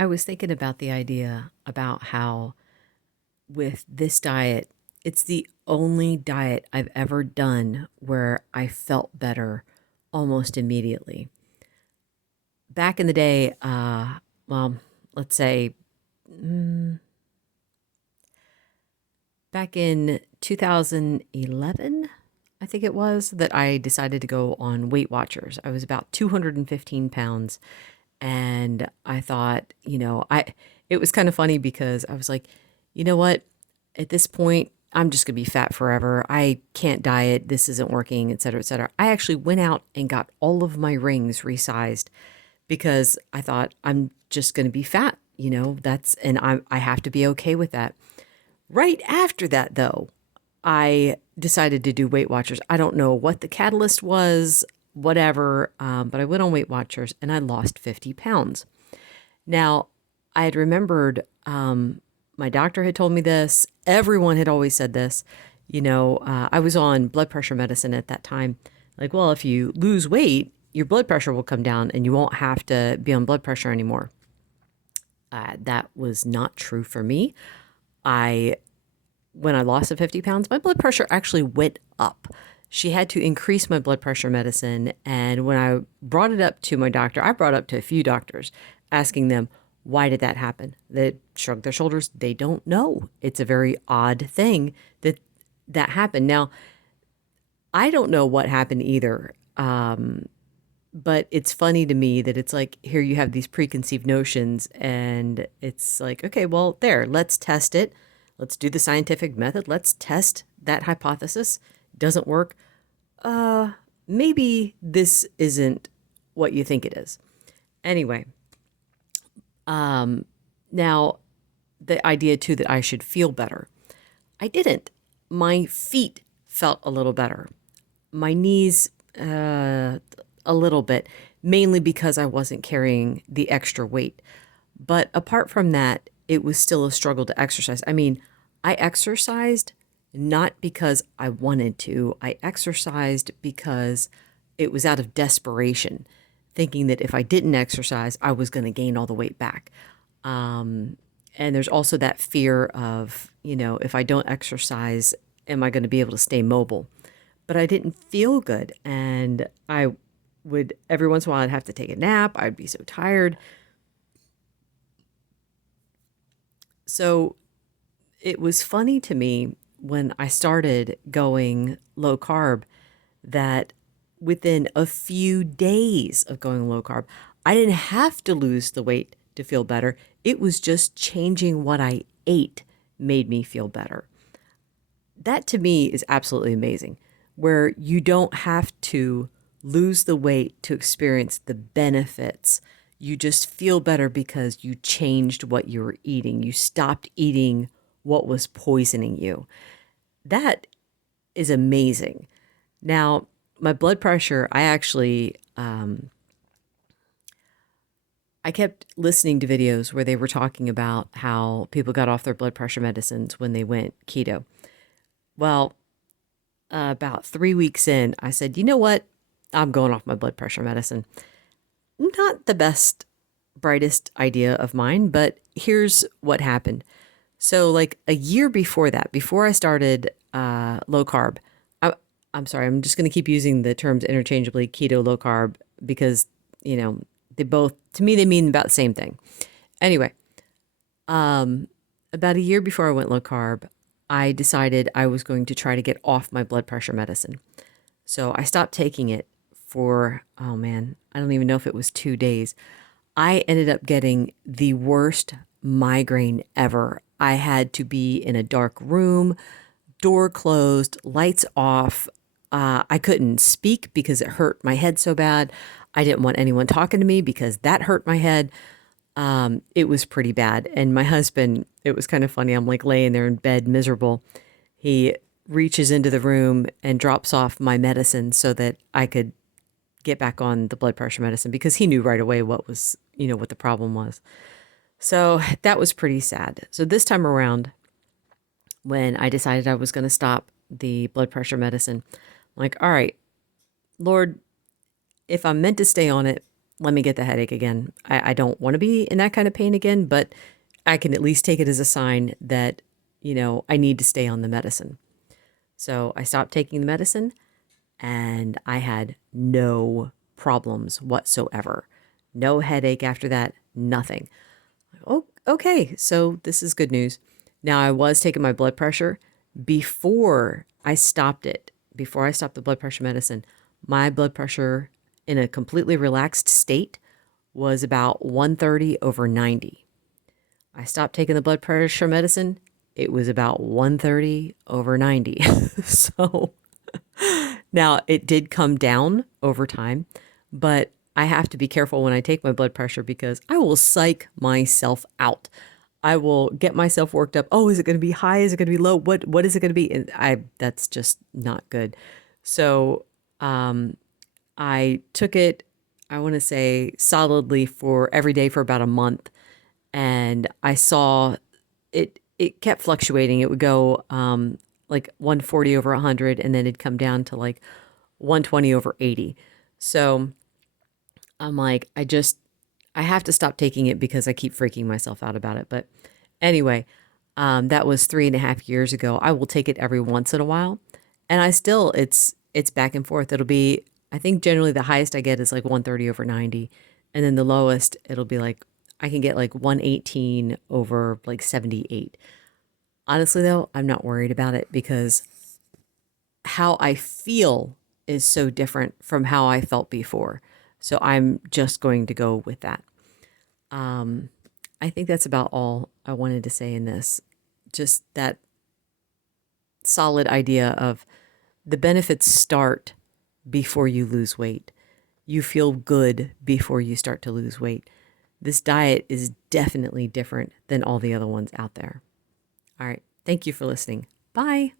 I was thinking about the idea about how with this diet, it's the only diet I've ever done where I felt better almost immediately. Back in the day, well, let's say mm, back in 2011, I think it was, that I decided to go on Weight Watchers. I was about 215 pounds, and I thought, it was kind of funny because I was like, you know what? At this point, I'm just going to be fat forever. I can't diet. This isn't working, et cetera, et cetera. I actually went out and got all of my rings resized because I thought I'm just going to be fat. I have to be okay with that. Right after that, though, I decided to do Weight Watchers. I don't know what the catalyst was, whatever, but I went on Weight Watchers and I lost 50 pounds. Now, I had remembered my doctor had told me this. Everyone had always said this. I was on blood pressure medicine at that time. Like, well, if you lose weight, your blood pressure will come down and you won't have to be on blood pressure anymore. That was not true for me. I When I lost the 50 pounds, my blood pressure actually went up. She had to increase my blood pressure medicine. And when I brought it up to my doctor, I brought it up to a few doctors asking them, why did that happen? They shrugged their shoulders. They don't know. It's a very odd thing that happened. Now, I don't know what happened either. But it's funny to me that it's like, here you have these preconceived notions, and it's like, okay, well, there, let's test it. Let's do the scientific method. Let's test that hypothesis. Doesn't work. Maybe this isn't what you think it is. Anyway, now the idea too that I should feel better. I didn't. My feet felt a little better. My knees, a little bit, mainly because I wasn't carrying the extra weight. But apart from that, it was still a struggle to exercise. I mean, I exercised not because I wanted to. I exercised because it was out of desperation, thinking that if I didn't exercise, I was going to gain all the weight back. And there's also that fear of, if I don't exercise, am I going to be able to stay mobile? But I didn't feel good. And I would, every once in a while, I'd have to take a nap. I'd be so tired. So it was funny to me when I started going low carb that within a few days of going low carb, I didn't have to lose the weight to feel better. It was just changing what I ate made me feel better. That to me is absolutely amazing, where you don't have to lose the weight to experience the benefits. You just feel better because you changed what you were eating. You stopped eating what was poisoning you. That is amazing. Now, my blood pressure, I kept listening to videos where they were talking about how people got off their blood pressure medicines when they went keto. Well, about 3 weeks in, I said, you know what? I'm going off my blood pressure medicine. Not the best, brightest idea of mine, but here's what happened. So, like a year before that, before I started low carb, I'm sorry, I'm just going to keep using the terms interchangeably, keto, low carb, because, they both, to me, they mean about the same thing. Anyway, about a year before I went low carb, I decided I was going to try to get off my blood pressure medicine. So I stopped taking it for, oh man, I don't even know if it was 2 days. I ended up getting the worst migraine ever. I had to be in a dark room, door closed, lights off. I couldn't speak because it hurt my head so bad. I didn't want anyone talking to me because that hurt my head. It was pretty bad. And my husband, it was kind of funny. I'm like laying there in bed, miserable. He reaches into the room and drops off my medicine so that I could get back on the blood pressure medicine because he knew right away what was, what the problem was. So that was pretty sad. So this time around, when I decided I was going to stop the blood pressure medicine, I'm like, all right, Lord, if I'm meant to stay on it, let me get the headache again. I don't want to be in that kind of pain again, but I can at least take it as a sign that, I need to stay on the medicine. So I stopped taking the medicine and I had no problems whatsoever. No headache after that, nothing. Oh, okay. So this is good news. Now, I was taking my blood pressure before I stopped it. Before I stopped the blood pressure medicine, my blood pressure in a completely relaxed state was about 130 over 90. I stopped taking the blood pressure medicine. It was about 130 over 90. So now it did come down over time, but I have to be careful when I take my blood pressure because I will psych myself out. I will get myself worked up. Oh, is it going to be high? Is it going to be low? What is it going to be? And that's just not good. So I took it, I want to say solidly for every day for about a month. And I saw it kept fluctuating. It would go like 140 over 100, and then it'd come down to like 120 over 80. So I'm like, I have to stop taking it because I keep freaking myself out about it. But anyway, that was 3.5 years ago. I will take it every once in a while. And it's back and forth. It'll be, I think generally the highest I get is like 130 over 90. And then the lowest, it'll be like, I can get like 118 over like 78. Honestly, though, I'm not worried about it because how I feel is so different from how I felt before. So I'm just going to go with that. I think that's about all I wanted to say in this. Just that solid idea of the benefits start before you lose weight. You feel good before you start to lose weight. This diet is definitely different than all the other ones out there. All right. Thank you for listening. Bye.